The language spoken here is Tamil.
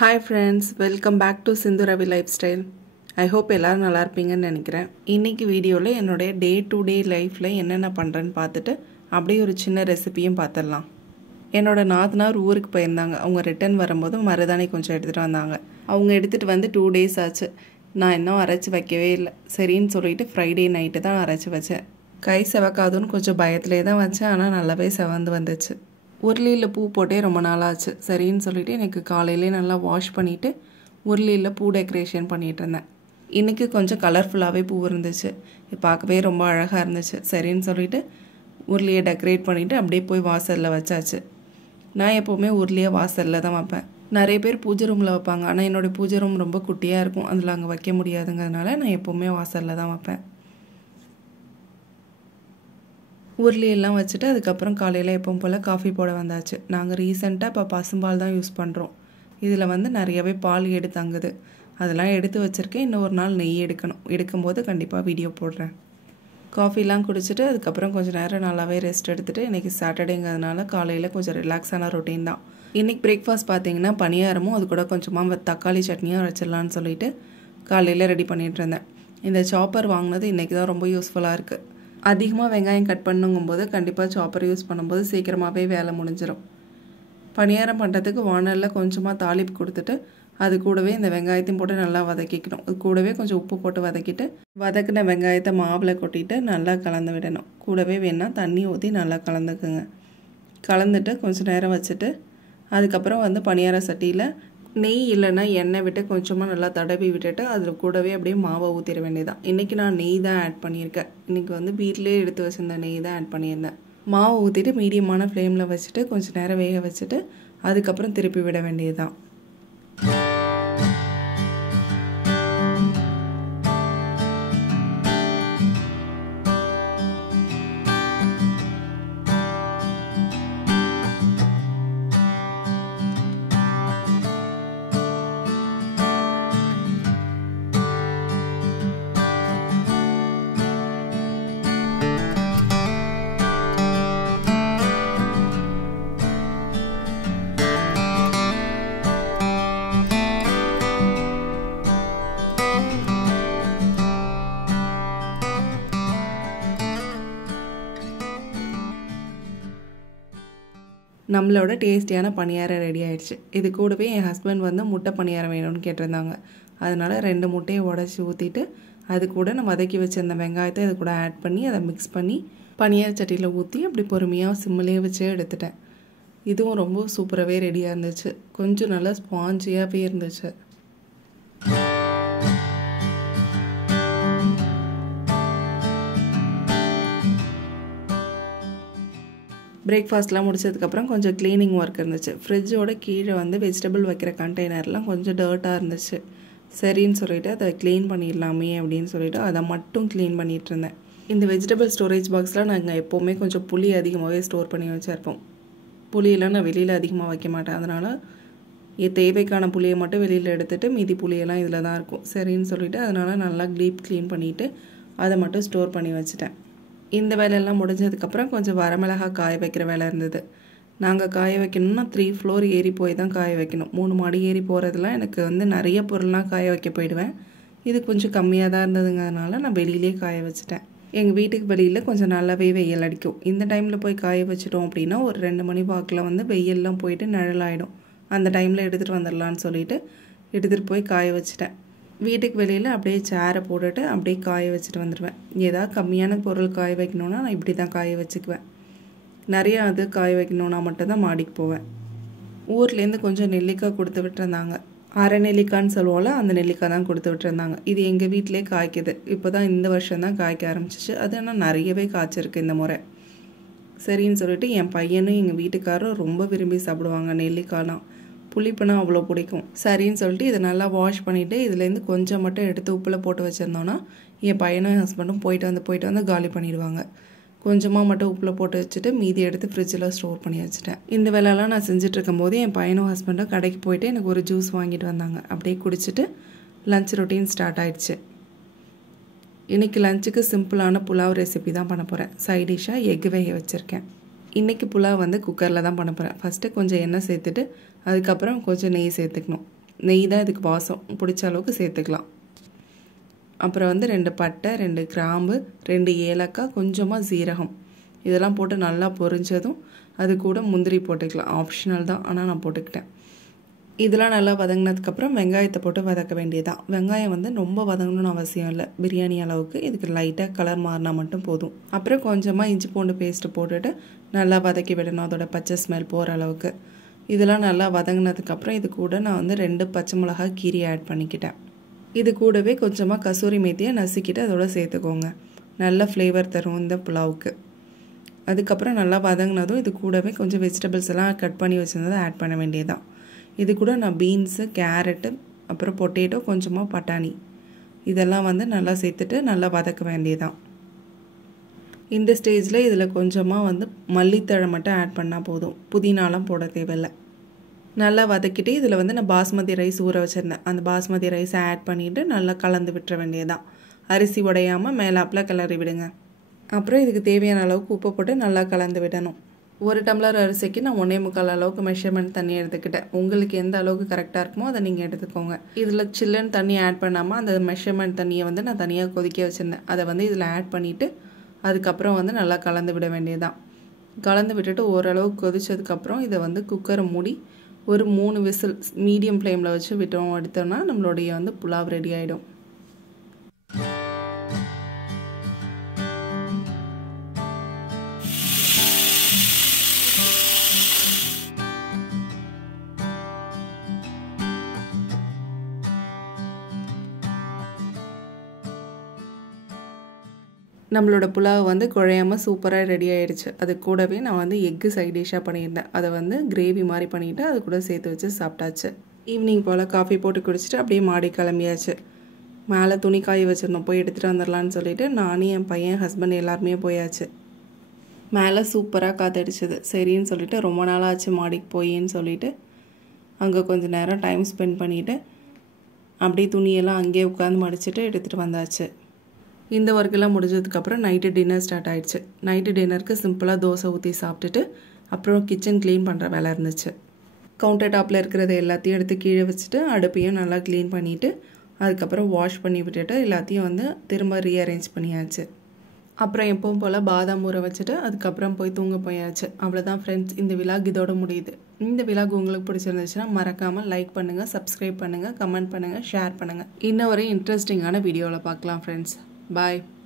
Hi friends, welcome back to Sindhu Ravi Lifestyle. I hope எல்லாரும் நல்லா இருப்பீங்கன்னு நினைக்கிறேன். இன்னைக்கு வீடியோல என்னோட டே டு டே லைஃப்ல என்னென்ன பண்றேன்னு பார்த்துட்டு அப்படியே ஒரு சின்ன ரெசிபியும் பார்த்துடலாம். என்னோட நாத்தனார் ஊருக்கு போயிருந்தாங்க. அவங்க ரிட்டர்ன் வரும்போது மருதாணி கொஞ்சம் எடுத்துட்டு வந்தாங்க. அவங்க எடுத்துட்டு வந்து 2 days ஆச்சு. நான் இன்னும் அரைச்சு வைக்கவே இல்லை. சரின்னு சொல்லிட்டு ஃப்ரைடே நைட்டு தான் அரைச்சு வச்சேன். கை செவக்காதுன்னு கொஞ்சம் பயத்திலே தான் வச்சேன். ஆனால் நல்லாவே செவந்து வந்துச்சு. உருளியில் பூ போட்டே ரொம்ப நாளாச்சு. சரின்னு சொல்லிட்டு எனக்கு காலையிலே நல்லா வாஷ் பண்ணிவிட்டு உருளியில் பூ டெக்கரேஷன் பண்ணிகிட்டு இருந்தேன். இன்றைக்கி கொஞ்சம் கலர்ஃபுல்லாகவே பூ இருந்துச்சு. பார்க்கவே ரொம்ப அழகாக இருந்துச்சு. சரின்னு சொல்லிட்டு உருளியை டெக்கரேட் பண்ணிவிட்டு அப்படியே போய் வாசலில் வச்சாச்சு. நான் எப்போவுமே உருளியை வாசலில் தான் வைப்பேன். நிறைய பேர் பூஜை ரூமில் வைப்பாங்க. ஆனால் என்னோடய பூஜை ரூம் ரொம்ப குட்டியாக இருக்கும். அதில் அங்கே வைக்க முடியாதுங்கிறதுனால நான் எப்போவுமே வாசலில் தான் வைப்பேன். உருளியெல்லாம் வச்சுட்டு அதுக்கப்புறம் காலையில் எப்பவும் போல் காஃபி போட வந்தாச்சு. நாங்கள் ரீசெண்டாக இப்போ பசும்பால் தான் யூஸ் பண்ணுறோம். இதில் வந்து நிறையவே பால் தங்குது. அதெல்லாம் எடுத்து வச்சுருக்கேன். இன்னும் ஒரு நாள் நெய் எடுக்கும்போது கண்டிப்பாக வீடியோ போடுறேன். காஃபிலாம் குடிச்சிட்டு அதுக்கப்புறம் கொஞ்சம் நேரம் நல்லாவே ரெஸ்ட் எடுத்துகிட்டு இன்றைக்கி சாட்டர்டேங்கிறதுனால காலையில் கொஞ்சம் ரிலாக்ஸான ரொட்டீன் தான். இன்றைக்கி பிரேக்ஃபாஸ்ட் பார்த்திங்கன்னா பணியாரமும் அது கூட கொஞ்சமாக தக்காளி சட்னியும் வச்சிடலான்னு சொல்லிட்டு காலையில் ரெடி பண்ணிகிட்டு இருந்தேன். இந்த சாப்பர் வாங்கினது இன்றைக்கி தான் ரொம்ப யூஸ்ஃபுல்லாக இருக்குது. அதிகமாக வெங்காயம் கட் பண்ணுங்கும்போது கண்டிப்பாக சாப்பர் யூஸ் பண்ணும்போது சீக்கிரமாகவே வேலை முடிஞ்சிடும். பணியாரம் பண்ணுறதுக்கு வானலில் கொஞ்சமாக தாளிப்பு கொடுத்துட்டு அது கூடவே இந்த வெங்காயத்தையும் போட்டு நல்லா வதக்கிக்கணும். அது கூடவே கொஞ்சம் உப்பு போட்டு வதக்கிட்டு வதக்கின வெங்காயத்தை மாவில் கொட்டிட்டு நல்லா கலந்து விடணும். கூடவே வேணால் தண்ணி ஊற்றி நல்லா கலந்துக்குங்க. கலந்துட்டு கொஞ்சம் நேரம் வச்சுட்டு அதுக்கப்புறம் வந்து பணியார சட்டியில் நெய் இல்லைன்னா எண்ணெய் விட்டு கொஞ்சமாக நல்லா தடவி விட்டுட்டு அதில் கூடவே அப்படியே மாவை ஊற்றிட வேண்டியதான். இன்றைக்கி நான் நெய் தான் ஆட் பண்ணியிருக்கேன். இன்றைக்கி வந்து வீட்டிலே எடுத்து வச்சுருந்த நெய் தான் ஆட் பண்ணியிருந்தேன். மாவை ஊற்றிட்டு மீடியமான ஃப்ளேமில் வச்சுட்டு கொஞ்சம் நேரம் வேக வச்சுட்டு அதுக்கப்புறம் திருப்பி விட வேண்டியதுதான். நம்மளோட டேஸ்டியான பணியாரம் ரெடி ஆகிடுச்சு. இது கூடவே என் ஹஸ்பண்ட் வந்து முட்டை பணியாரம் வேணும்னு கேட்டிருந்தாங்க. அதனால் 2 முட்டையை உடச்சி ஊற்றிட்டு அது கூட நான் வதக்கி வச்சிருந்த வெங்காயத்தை இது கூட ஆட் பண்ணி அதை மிக்ஸ் பண்ணி பணியார சட்டியில் ஊற்றி அப்படி பொறுமையாக சிம்மிலே வச்சு எடுத்துட்டேன். இதுவும் ரொம்ப சூப்பராகவே ரெடியாக இருந்துச்சு. கொஞ்சம் நல்லா ஸ்பாஞ்சியாகவே இருந்துச்சு. பிரேக்ஃபாஸ்ட்லாம் முடிச்சதுக்கப்புறம் கொஞ்சம் க்ளீனிங் ஒர்க் இருந்துச்சு. ஃப்ரிட்ஜோட கீழே வந்து வெஜிடபிள் வைக்கிற கண்டெய்னர்லாம் கொஞ்சம் டர்ட்டாக இருந்துச்சு. சரின்னு சொல்லிவிட்டு அதை க்ளீன் பண்ணிடலாமே அப்படின்னு சொல்லிவிட்டு அதை மட்டும் க்ளீன் பண்ணிகிட்டு இருந்தேன். இந்த வெஜிடபிள் ஸ்டோரேஜ் பாக்ஸில் நாங்கள் எப்போவுமே கொஞ்சம் புளி அதிகமாகவே ஸ்டோர் பண்ணி வச்சுருப்போம். புளியெல்லாம் நான் வெளியில் அதிகமாக வைக்க மாட்டேன். அதனால் தேவைக்கான புளியை மட்டும் வெளியில் எடுத்துகிட்டு மீதி புளியெல்லாம் இதில் தான் இருக்கும். சரின்னு சொல்லிவிட்டு அதனால் நல்லா டீப் க்ளீன் பண்ணிவிட்டு அதை மட்டும் ஸ்டோர் பண்ணி வச்சுட்டேன். இந்த வேலையெல்லாம் முடிஞ்சதுக்கப்புறம் கொஞ்சம் வரமிளகாய் காய வைக்கிற வேலை இருந்தது. நாங்கள் காய வைக்கணும்னா 3 floor ஏறி போய் தான் காய வைக்கணும். 3 மாடி ஏறி போகிறதுலாம் எனக்கு வந்து நிறைய பொருள்லாம் காய வைக்க போயிடுவேன். இது கொஞ்சம் கம்மியாக தான் இருந்ததுங்கிறதுனால நான் வெளியிலே காய வச்சுட்டேன். எங்கள் வீட்டுக்கு வெளியில் கொஞ்சம் நல்லாவே வெயில் அடிக்கும். இந்த டைமில் போய் காய வச்சிட்டோம் அப்படின்னா ஒரு 2 மணி வாக்கில் வந்து வெயிலெலாம் போயிட்டு நிழலாயிடும். அந்த டைமில் எடுத்துகிட்டு வந்துடலான்னு சொல்லிவிட்டு எடுத்துகிட்டு போய் காய வச்சுட்டேன். வீட்டுக்கு வெளியில் அப்படியே சேரை போட்டுட்டு அப்படியே காய வச்சுட்டு வந்துடுவேன். ஏதாவது கம்மியான பொருள் காய வைக்கணுன்னா நான் இப்படி தான் காய வச்சுக்குவேன். நிறையா அது காய வைக்கணுன்னா மட்டும்தான் மாடிக்கு போவேன். ஊர்லேருந்து கொஞ்சம் நெல்லிக்காய் கொடுத்து விட்டுருந்தாங்க. அரை நெல்லிக்காய்ன்னு சொல்லுவோம்ல, அந்த நெல்லிக்காய் தான் கொடுத்து விட்டுருந்தாங்க. இது எங்கள் வீட்டிலே காய்க்குது. இப்போ தான் இந்த வருஷம் தான் காய்க்க ஆரம்பிச்சிச்சு. அது ஆனால் நிறையவே காய்ச்சிருக்கு இந்த முறை. சரின்னு சொல்லிட்டு என் பையனும் எங்கள் வீட்டுக்காரரும் ரொம்ப விரும்பி சாப்பிடுவாங்க நெல்லிக்காய்லாம். புளிப்புனா அவ்வளோ பிடிக்கும். சரின்னு சொல்லிட்டு இதை நல்லா வாஷ் பண்ணிவிட்டு இதுலேருந்து கொஞ்சம் மட்டும் எடுத்து உப்பில் போட்டு வச்சுருந்தோன்னா என் பையனும் என் ஹஸ்பண்டும் போயிட்டு வந்து காலி பண்ணிடுவாங்க. கொஞ்சமாக மட்டும் உப்பில் போட்டு வச்சுட்டு மீதி எடுத்து ஃப்ரிட்ஜில் ஸ்டோர் பண்ணி வச்சுட்டேன். இந்த வேலையெல்லாம் நான் செஞ்சிட்ருக்கும் போது என் பையனும் ஹஸ்பண்டும் கடைக்கு போயிட்டு எனக்கு ஒரு ஜூஸ் வாங்கிட்டு வந்தாங்க. அப்படியே குடிச்சிட்டு லஞ்ச் ரொட்டீன் ஸ்டார்ட் ஆகிடுச்சு. இன்றைக்கி லஞ்சுக்கு சிம்பிளான புலாவ் ரெசிபி தான் பண்ண போகிறேன். சைட் டிஷ்ஷாக எக் வேக வச்சுருக்கேன். இன்றைக்கி புலாவ் வந்து குக்கரில் தான் பண்ண போகிறேன். ஃபஸ்ட்டு கொஞ்சம் எண்ணெய் சேர்த்துட்டு அதுக்கப்புறம் கொஞ்சம் நெய் சேர்த்துக்கணும். நெய் தான் இதுக்கு வாசம், பிடிச்ச அளவுக்கு சேர்த்துக்கலாம். அப்புறம் வந்து 2 பட்டை, 2 கிராம்பு, 2 ஏலக்காய், கொஞ்சமாக சீரகம் இதெல்லாம் போட்டு நல்லா பொரிஞ்சதும் அது கூட முந்திரி போட்டுக்கலாம். ஆப்ஷனல் தான், ஆனால் நான் போட்டுக்கிட்டேன். இதெல்லாம் நல்லா வதங்கினதுக்கப்புறம் வெங்காயத்தை போட்டு வதக்க வேண்டியதான். வெங்காயம் வந்து ரொம்ப வதங்கணும்னு அவசியம் இல்லை, பிரியாணி அளவுக்கு. இதுக்கு லைட்டாக கலர் மாறினா மட்டும் போதும். அப்புறம் கொஞ்சமாக இஞ்சி பூண்டு பேஸ்ட்டு போட்டுட்டு நல்லா வதக்கி விடணும், அதோட பச்சை ஸ்மெல் போகிற அளவுக்கு. இதெல்லாம் நல்லா வதங்கினதுக்கப்புறம் இது கூட நான் வந்து 2 பச்சை மிளகாய் கீரி ஆட் பண்ணிக்கிட்டேன். இது கூடவே கொஞ்சமாக கசூரி மேத்தியை நசுக்கிட்டு அதோட சேர்த்துக்கோங்க. நல்ல ஃப்ளேவர் தரும் இந்த புலாவுக்கு. அதுக்கப்புறம் நல்லா வதங்கினதும் இது கூடவே கொஞ்சம் வெஜிடபிள்ஸ் எல்லாம் கட் பண்ணி வச்சுருந்ததை ஆட் பண்ண வேண்டியதான். இது கூட நான் பீன்ஸு, கேரட்டு, அப்புறம் பொட்டேட்டோ, கொஞ்சமாக பட்டாணி இதெல்லாம் வந்து நல்லா சேர்த்துட்டு நல்லா வதக்க வேண்டியதான். இந்த ஸ்டேஜில் இதில் கொஞ்சமாக வந்து மல்லித்தழை மட்டும் ஆட் பண்ணால் போதும், புதினாலாம் போட தேவையில்லை. நல்லா வதக்கிட்டு இதில் வந்து நான் பாஸ்மதி ரைஸ் ஊற வச்சுருந்தேன், அந்த பாஸ்மதி ரைஸை ஆட் பண்ணிவிட்டு நல்லா கலந்து விட்டுற வேண்டியதான். அரிசி உடையாமல் மேலாப்பில் கிளறி விடுங்க. அப்புறம் இதுக்கு தேவையான அளவுக்கு உப்பு போட்டு நல்லா கலந்து விடணும். 1 டம்ளர் அரிசிக்கு நான் 1.25 அளவுக்கு மெஷர்மெண்ட் தண்ணி எடுத்துக்கிட்டேன். உங்களுக்கு எந்த அளவுக்கு கரெக்டாக இருக்குமோ அதை நீங்கள் எடுத்துக்கோங்க. இதில் சில்லுன்னு தண்ணி ஆட் பண்ணாமல் அந்த மெஷர்மெண்ட் தண்ணியை வந்து நான் தனியாக கொதிக்க வச்சுருந்தேன், அதை வந்து இதில் ஆட் பண்ணிவிட்டு அதுக்கப்புறம் வந்து நல்லா கலந்து விட வேண்டியதான். கலந்து விட்டுட்டு ஓரளவுக்கு கொதிச்சதுக்கப்புறம் இதை வந்து குக்கரை மூடி ஒரு 3 விசில் மீடியம் ஃப்ளேமில் வச்சு எடுத்தோம்னா நம்மளுடைய வந்து புலாவ் ரெடி ஆகிடும். நம்மளோட புலாவ் வந்து குழையாமல் சூப்பராக ரெடி ஆகிடுச்சு. அது கூடவே நான் வந்து எக்கு சைட் டிஷ்ஷாக பண்ணியிருந்தேன், அதை வந்து கிரேவி மாதிரி பண்ணிவிட்டு அது கூட சேர்த்து வச்சு சாப்பிட்டாச்சு. ஈவினிங் போல் காஃபி போட்டு குடிச்சிட்டு அப்படியே மாடி கிளம்பியாச்சு. மேலே துணி காய வச்சுருந்தோம், போய் எடுத்துகிட்டு வந்துடலான்னு சொல்லிட்டு நானும் என் பையன் ஹஸ்பண்ட் எல்லாருமே போயாச்சு. மேலே சூப்பராக காத்தடிச்சது. சரின்னு சொல்லிட்டு ரொம்ப நாளாச்சு மாடிக்கு போயின்னு சொல்லிட்டு அங்கே கொஞ்சம் நேரம் டைம் ஸ்பெண்ட் பண்ணிவிட்டு அப்படியே துணியெல்லாம் அங்கேயே உட்காந்து மடிச்சுட்டு எடுத்துகிட்டு வந்தாச்சு. இந்த ஒர்க்கெல்லாம் முடிஞ்சதுக்கப்புறம் நைட்டு டின்னர் ஸ்டார்ட் ஆகிடுச்சு. நைட்டு டின்னருக்கு சிம்பிளாக தோசை ஊற்றி சாப்பிட்டுட்டு அப்புறம் கிச்சன் க்ளீன் பண்ணுற வேலை இருந்துச்சு. கவுண்டர் டாப்பில் இருக்கிறது எல்லாத்தையும் எடுத்து கீழே வச்சுட்டு அடுப்பையும் நல்லா க்ளீன் பண்ணிவிட்டு அதுக்கப்புறம் வாஷ் பண்ணி விட்டுட்டு எல்லாத்தையும் வந்து திரும்ப ரீஅரேஞ்ச் பண்ணியாச்சு. அப்புறம் எப்பவும் போல் பாதாம் ஊற வச்சுட்டு அதுக்கப்புறம் போய் தூங்க போயாச்சு. அவ்வளோதான் ஃப்ரெண்ட்ஸ், இந்த விலாக் இதோட முடியுது. இந்த விலாக் உங்களுக்கு பிடிச்சிருந்துச்சுன்னா மறக்காமல் லைக் பண்ணுங்கள், சப்ஸ்கிரைப் பண்ணுங்கள், கமெண்ட் பண்ணுங்கள், ஷேர் பண்ணுங்கள். இன்னும் ஒரு இன்ட்ரெஸ்டிங்கான வீடியோவில் பார்க்கலாம் ஃப்ரெண்ட்ஸ். Bye.